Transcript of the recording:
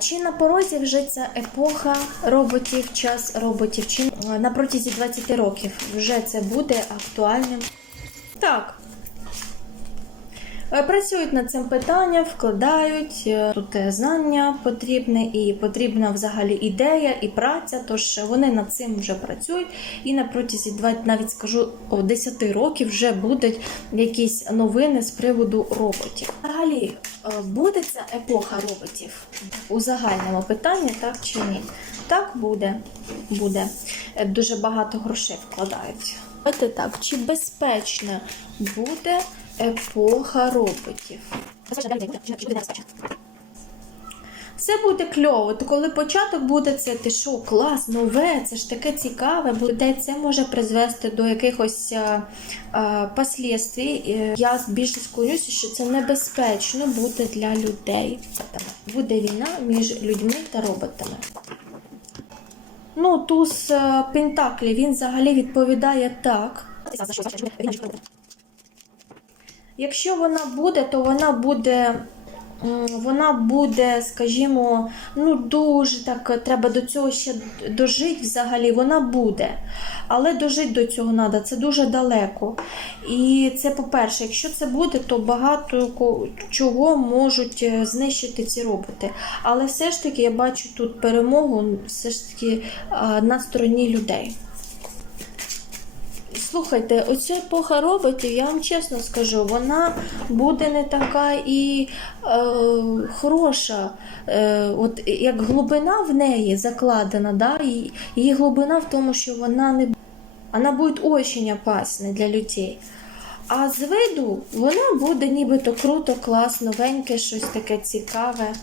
Чи на порозі вже ця епоха роботів, час роботів? Чи на протязі 20 років вже це буде актуальним? Так. Е, Працюють над цим питанням, вкладають е, тут е, знання потрібне і потрібна взагалі ідея і праця. Тож вони над цим вже працюють. І на протязі навіть скажу 10 років вже будуть якісь новини з приводу роботів. Взагалі буде ця епоха роботів у загальному питанні, так чи ні? Так буде. буде. Дуже багато грошей вкладають. Давайте так, чи безпечно буде епоха роботів? Це буде кльово. То коли початок буде це, ти що, клас, нове, це ж таке цікаве, бо людей це може призвести до якихось а, послідствій. Е, Я більше склонюся, що це небезпечно буде для людей. Буде війна між людьми та роботами. Ну, туз е, Пентаклі, він взагалі відповідає так. Якщо вона буде, то вона буде. Вона буде, скажімо, ну дуже так треба до цього ще дожити взагалі. Вона буде. Але дожити до цього треба, це дуже далеко. І це по-перше, якщо це буде, то багато чого можуть е, знищити ці роботи. Але все ж таки я бачу тут перемогу все ж таки на стороні людей. Слухайте, оця епоха роботів, я вам чесно скажу, вона буде не така і е, хороша. Е, от як глибина в неї закладена, да, і її глибина в тому, що вона не вона буде очень опасна для людей. А з виду вона буде нібито круто, клас, новеньке, щось таке цікаве.